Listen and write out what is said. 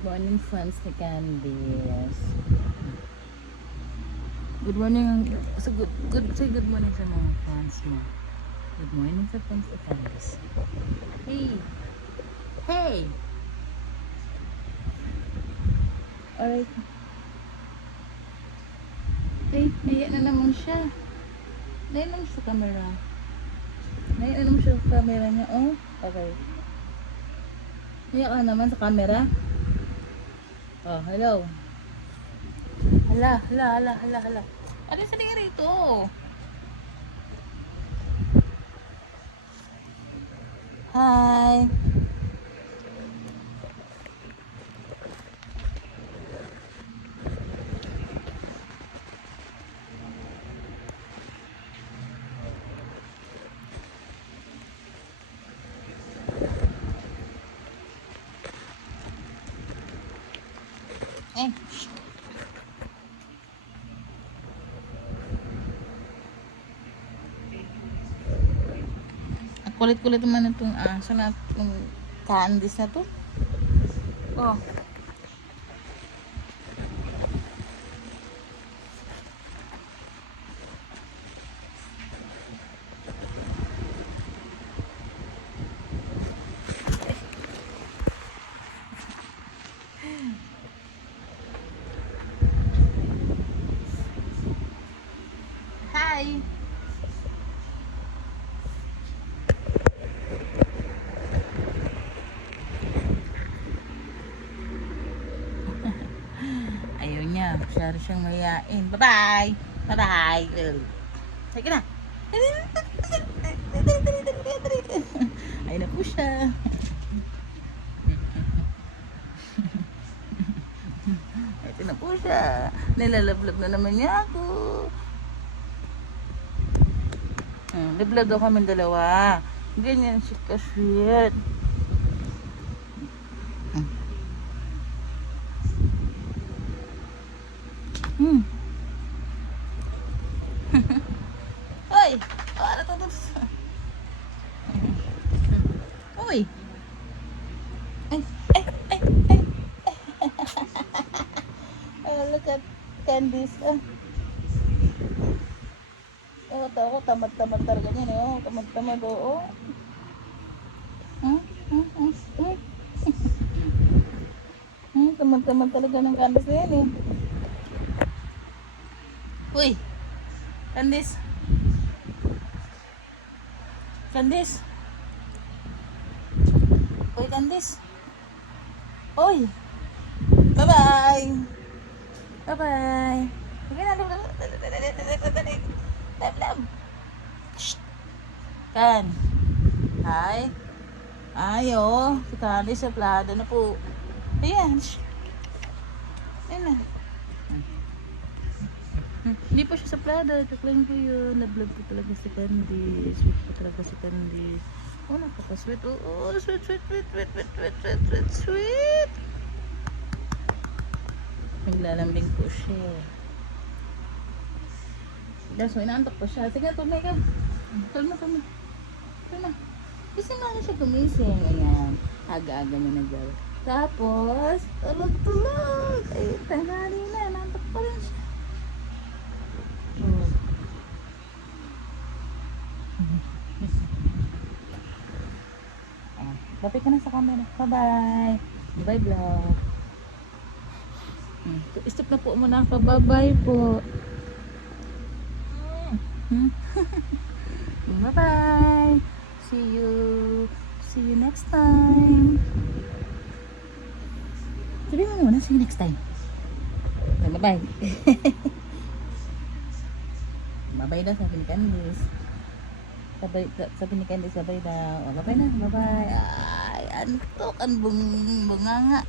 Good morning, friends ni Candice. Good morning. So say good morning sa mga fans mo. Good morning sa fans ni Candice. Hey! Hey! Alright. Hey, naiya na naman siya. Naiya naman siya sa camera. Naiya na naman siya sa camera niya. Oh, okay. Naiya ka naman sa camera. Oh, hello. Hala. Ano sa nga rito? Hi. Eh. Kulit-kulit naman itong aso na itong Candice na to. Oh. Hi. Ayaw niya. Masyado siyang mayayain. Bye-bye. Bye-bye. Sige na. Ayun na po siya. Ito na po siya. Nilalablab na naman niya ako. Lablab daw kami dalawa. Ganyan siya ka-sweet. Hoy! Ano to? Hoy! Ay! Oh, look at Candice. Oh, ako tamad-tamad talaga niyan. Oh, tamad-tamad. Oh. Tamad-tamad talaga ng Candice na yan eh. Uy! Candice! Candice! Uy, Candice! Uy! Bye-bye! Bye-bye! Sige na, lab. Kan. Hi. Ayo, si Candice sa plada na po. Ayan. Ayan na. Hindi po siya sa plada. Taklan ko yun. Nag-vlog po talaga si Candice. Sweet po talaga si Candice. Oh, napaka-sweet. Oh, sweet. Naglalambing po siya. So, inaantok po siya. Sige, tumay ka. Tulma. Kasi nga siya gumising. Ayan. Aga-aga na nag-vlog. Tapos, tulog. Ay, tanghali na. Inaantok pa rin siya. Lapit ka na sa camera. Bye-bye. Bye vlog. Stop na po muna ang pababay po. Bye-bye. See you next time. Sabi mo muna, see you next time. Bye-bye. Bye-bye daw, sabi ni Candice. Sabi ni Candice, bye-bye daw. Bye-bye na, bye-bye. Ay, antok, ang bunganga.